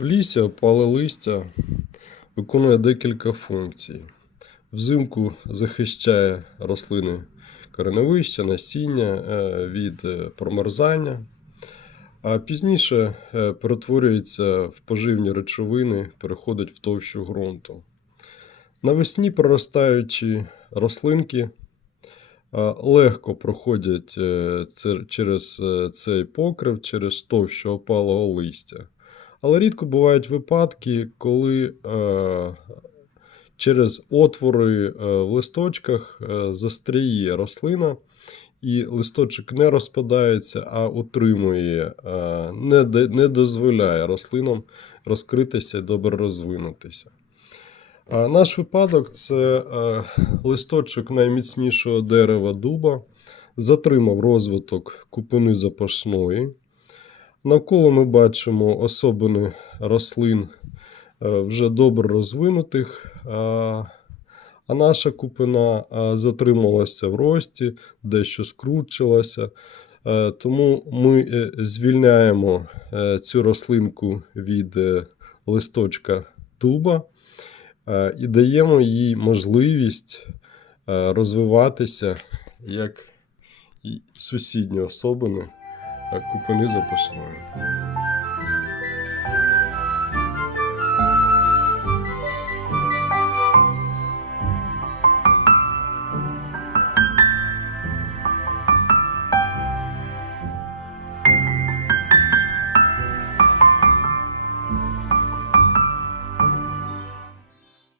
Лісі опале листя виконує декілька функцій. Взимку захищає рослини кореневища, насіння е, від е, промерзання, а пізніше е, перетворюється в поживні речовини, переходить в товщу ґрунту. Навесні проростаючі рослинки легко проходять через цей покрив, через товщу опалого листя. Але рідко бувають випадки, коли е, через отвори е, в листочках е, застряє рослина, і листочок не розпадається, а утримує, е, не, не дозволяє рослинам розкритися і добре розвинутися. А наш випадок це е, листочок найміцнішого дерева дуба, затримав розвиток купини запашної. Навколо ми бачимо особини рослин е, вже добре розвинутих, а наша купина затрималася в рості, дещо скручилася. Е, Тому ми е, звільняємо цю рослинку від листочка дуба і даємо їй можливість розвиватися як сусідні особини купини запашної.